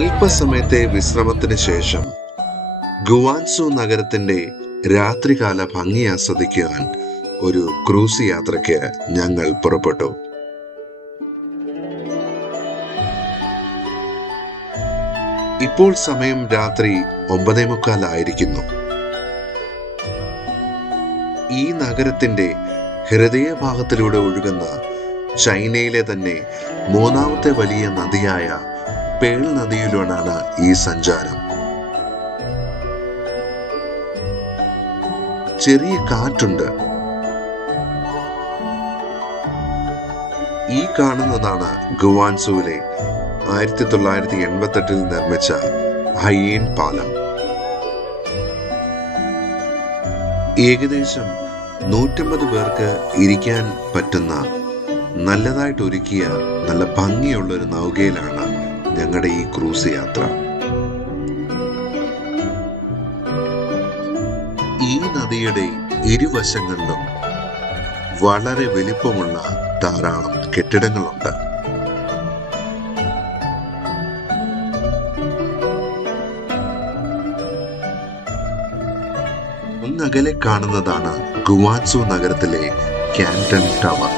അല്പസമയത്തെ വിശ്രമത്തിന് ശേഷം ഗുവാൻസു നഗരത്തിന്റെ രാത്രികാല ഭംഗി ആസ്വദിക്കുവാൻ ഒരു ക്രൂസ് യാത്രയ്ക്ക് ഞങ്ങൾ പുറപ്പെട്ടു. ഇപ്പോൾ സമയം രാത്രി 9:45 ആയിരിക്കുന്നു. ഈ നഗരത്തിന്റെ ഹൃദയഭാഗത്തിലൂടെ ഒഴുകുന്ന ചൈനയിലെ തന്നെ മൂന്നാമത്തെ വലിയ നദിയായ പേൾ നദിയിലൂടെയാണ് ഈ സഞ്ചാരം. ചെറിയ കാറ്റുണ്ട്. ഈ കാണുന്നതാണ് ഗുവാൻസുവിലെ 1988 നിർമ്മിച്ച ഹൈയീൻ പാലം. ഏകദേശം 150 പേർക്ക് ഇരിക്കാൻ പറ്റുന്ന നല്ലതായിട്ട് ഒരുക്കിയ നല്ല ഭംഗിയുള്ള ഒരു നൗകയിലാണ് ഞങ്ങളുടെ ഈ ക്രൂസ് യാത്ര. ഈ നദിയുടെ ഇരുവശങ്ങളിലും വളരെ വലിപ്പമുള്ള ധാരാളം കെട്ടിടങ്ങളുണ്ട്. അങ്ങകലെ കാണുന്നതാണ് ഗുവാൻസു നഗരത്തിലെ ക്യാൻടൺ ടവർ.